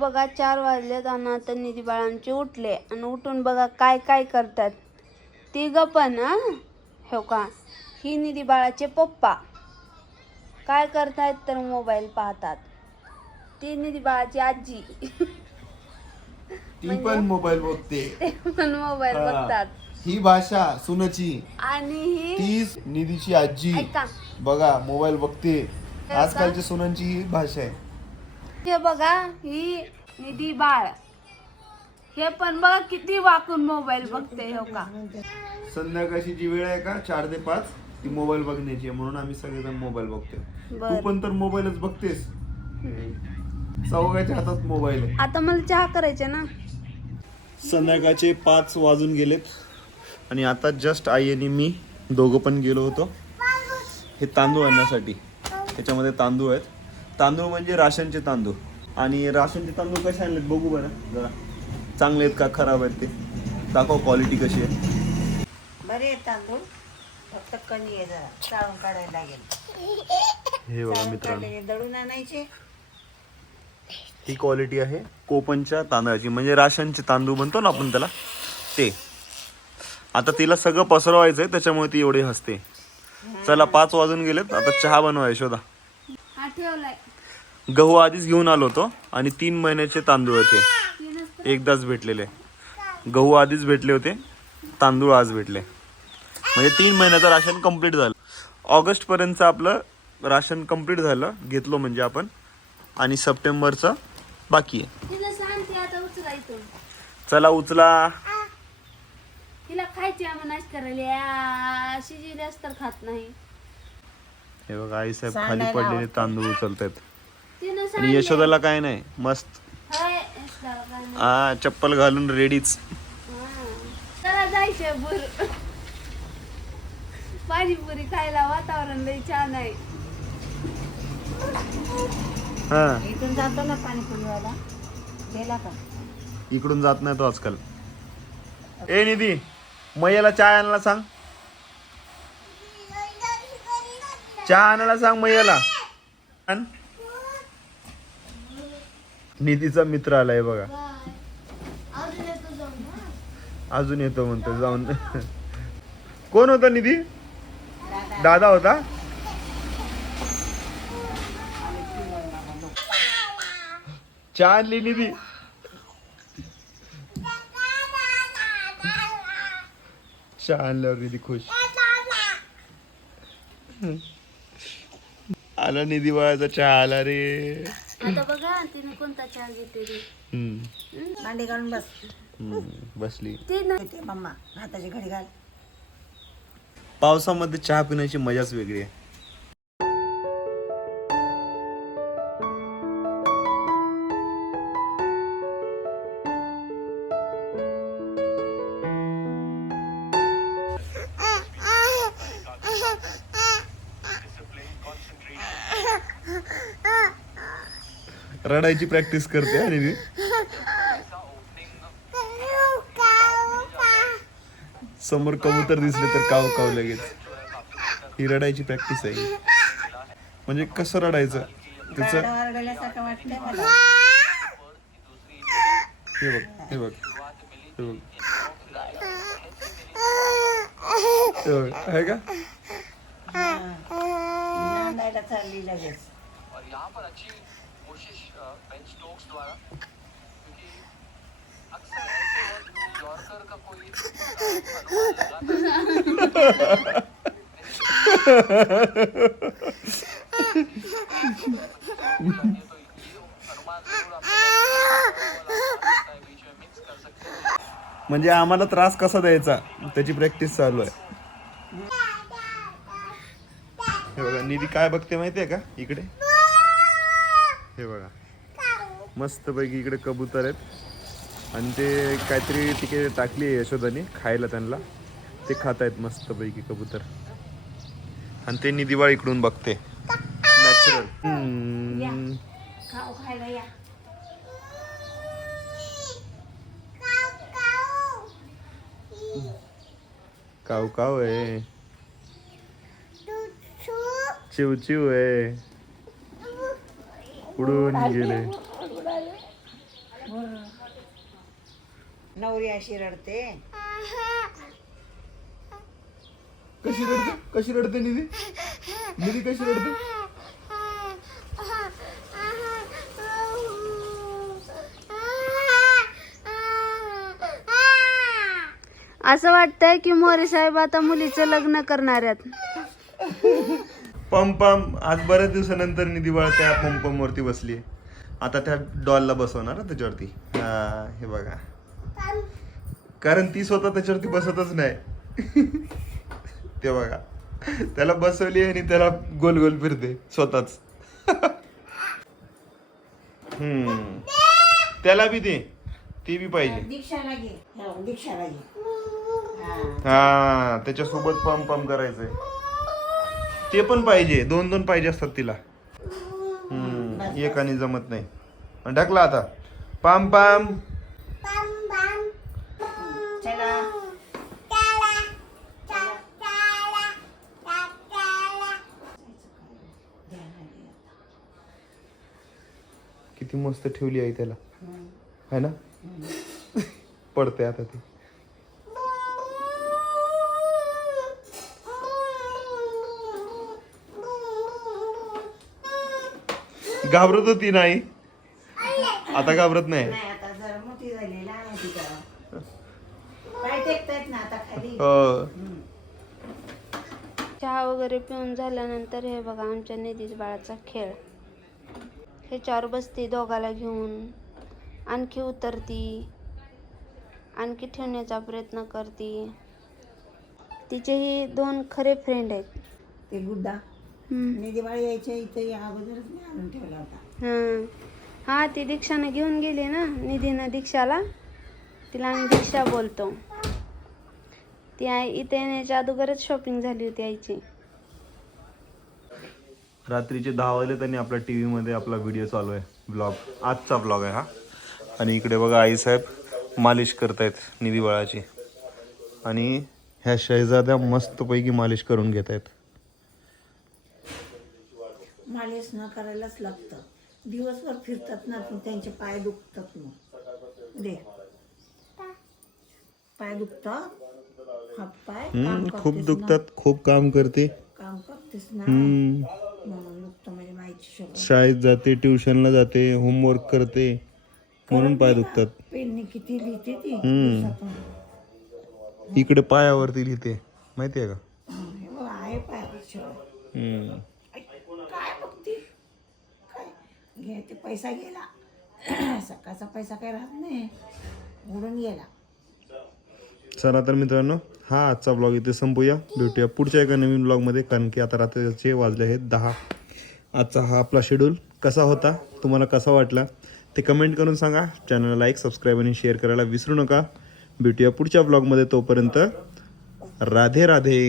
बघा चार वाजलेत आणि आता निधी बाळांचे उठले. आणि उठून बघा काय काय करतात. तिघ पण हा? हो का? ही निधी बाळाचे पप्पा. काय करतायत तर मोबाईल पाहतात. ती निधी बाळाची आजी. ती पण मोबाईल बघते. पण मोबाईल हा. बघतात. ही भाषा सुनची. आणि ही तीच निधीची आजी. ऐका. बघा मोबाईल बघते. आजकालच्या सुनांची ही भाषा आहे. हे बघा ही निधी बाळ. हे पण बघा किती वाकून मोबाईल बघते हो का. संध्याकाळची जी वेळ आहे का चार ते पाच ती मोबाईल बघण्याची आहे म्हणून आम्ही सगळेजण मोबाईल बघतोय. तू पण तर मोबाईलच बघतेस. चौघाच्या हातात मोबाईल आहे. आता मला चहा करायचे ना. संध्याकाळचे पाच वाजून गेलेत. आणि आता जस्ट आई आणि मी दोघं पण गेलो होतो. हे तांदूळ आणण्यासाठी. त्याच्यामध्ये तांदूळ आहेत. तांदूळ म्हणजे राशनचे तांदूळ. आणि राशनचे तांदूळ कसे आणलेत बघू बरं. जरा चांगले आहेत का खराब आहेत ते. दाखव क्वालिटी कशी आहे. बरे आहेत तांदूळ. फक्त कणी आहे जरा. चाळून काढायला लागेल. हे बघा चाळून मित्रांनो. काढलेले दळून आणायचे. ही क्वालिटी आहे कोपनच्या तांदळाची. म्हणजे राशनचे तांदूळ म्हणतो ना आपण त्याला. ते. आता तिला सगळं पसरवायचंय त्याच्यामुळे ती एवढी हसते. चला पाच वाजून गेलेत. आता चहा बनवाय शोधा. हा ठेवलाय. गहू आधीच घेऊन आलो होतो आणि तीन महिन्याचे तांदूळ होते एकदाच भेटलेले. गहू आधीच भेटले होते तांदूळ आज भेटले. म्हणजे तीन महिन्याचं राशन कंप्लीट झालं. ऑगस्ट पर्यंत आपलं राशन कंप्लीट झालं घेतलो म्हणजे आपण. आणि सप्टेंबरचं बाकी आहे. चला उचला. तिला खायची नाही. हे बघा आई साहेब खाली पडलेले. तांदूळ उचलतायत. आणि यशोदाला काय नाही मस्त. हा चप्पल घालून रेडीच. चला जायचं बुर पाणीपुरी खायला वातावरण लई छान आहे. हा. इथून जातो ना पाणीपुरीवाला गेला का? इकडून जात नाही तो आजकाल. ए निधी मैयाला चहा आणायला सांग. चहा आणायला सांग मैयाला. आण. निधीचा मित्र आलाय बघा. अजून येतो म्हणतो जाऊन. कोण होता निधी? दादा होता? चहा आणली निधी. चहा आणल्यावर निधी खुश. आला निधी बाळाचा चहा आला रे. आता बघा तिने कोणता चहा घेते हम्म, भांडी काढून बस. हम्म, बसली. ते ना ते मम्मा हाताची घडी घाल. पावसामध्ये चहा पिण्याची मजाच वेगळी आहे. रडायची प्रॅक्टिस करते आणि ती समोर कबूतर दिसले तर काव काव लगेच. ही रडायची प्रॅक्टिस आहे. म्हणजे कसं रडायचं? त्याचं हे बघ हे बघ हे बघ. आहे का? नांदायला चालली लगेच. म्हणजे आम्हाला त्रास कसा द्यायचा? त्याची प्रॅक्टिस चालू आहे. हे बघा निधी काय बघते माहितीये का? इकडे. हे बघा. मस्त पैकी इकडे कबूतर आहेत. आणि ते काहीतरी तिकडे टाकली आहे यशोदाने खायला त्यांना. ते खात आहेत मस्त पैकी कबूतर. आणि ते निधीबाळ इकडून बघते. नॅचरल काव काव आहे. चिव चिव आहे. उडून गेले? नवरी अशी रडते. कशी रडते? कशी रडते निधी? निधी कशी रडते? असं वाटतंय की मोरे साहेब आता मुलीचं लग्न करणार आहेत. पम पम. आज बऱ्याच दिवसानंतर निधी बाळा त्या पम पम वरती बसली आता त्या डॉलला बसवणार त्याच्यावरती. हा हे बघा. कारण ती स्वतः त्याच्यावरती बसतच नाही. ते बघा. त्याला बसवली आणि त्याला गोल गोल फिरते स्वतःच. हम्म. त्याला बी दे. ती बी पाहिजे. हो, त्याच्यासोबत पम पम करायचंय. ते पण पाहिजे. दोन दोन पाहिजे असतात तिला. हम्म, एकाने जमत नाही. ढकला आता. पाम पाम. चला. किती मस्त ठेवली आहे त्याला. है ना? पडते आता ती. घाबरत होती नाही. आता घाबरत नाही. नाही आता जरा मोठी झाली लहान होती तेव्हा. पाय टेकतायत ना आता खाली. हो. चहा वगैरे पिऊन झाल्यानंतर हे बघा आमच्या निधीच बाळाचा खेळ. ह्याच्यावर बसते दोघाला घेऊन आणखी उतरती. आणखी ठेवण्याचा प्रयत्न करते. तिचेही दोन खरे फ्रेंड आहेत. ते गुड्डा आणि दिवाळी यायच्या इथे या अगोदरच मी आणून ठेवला होता. हां हां ती दीक्षाने घेऊन गेली ना निधीनं दीक्षाला. तिला आम्ही दीक्षा बोलतो. ती आई इथे येण्याच्या अगोदरच शॉपिंग झाली होती आईची. रात्रीचे दहा वाजले त्यांनी आपल्या टी व्हीमध्ये आपला व्हिडिओ चालू आहे. ब्लॉग आजचा ब्लॉग आहे हा. आणि इकडे बघा आईसाहेब मालिश करतायत निधी बाळाची. आणि ह्या शहजाद्या मस्तपैकी मालिश करून घेत आहेत मालिश न करायलाच लागतं. दिवसभर फिरतात ना पण त्यांचे पाय दुखतात मग. दे. पाय दुखतात. हात पाय काम हम्म, खूप करतेस ना. दुखतात खूप काम करते. काम करतेस ना. हम्म, म्हणून दुखतं म्हणजे शोभा शाळेत जाते ट्युशनला जाते होमवर्क करते म्हणून पाय दुखतात. पेनने किती लिहिते ती. दिवसातून. इकडे पायावरती लिहिते. माहितीये का? हा, हे बघ आहे पायावर शोभा हम्म. काय बघती काय घे ते पैसा गेला. सकाळचा पैसा काही राहत नाही. उडून गेला. चला तर मित्रांनो हा आजचा ब्लॉग इथे संपूया. भेटूया पुढच्या एका नवीन ब्लॉगमध्ये कारण की आता रात्रीचे वाजले आहेत दहा. आजचा हा आपला शेड्यूल कसा होता तुम्हाला कसा वाटला ते कमेंट करून सांगा. चॅनलला लाईक सबस्क्राईब आणि शेअर करायला विसरू नका. भेटूया पुढच्या ब्लॉगमध्ये तोपर्यंत राधे राधे.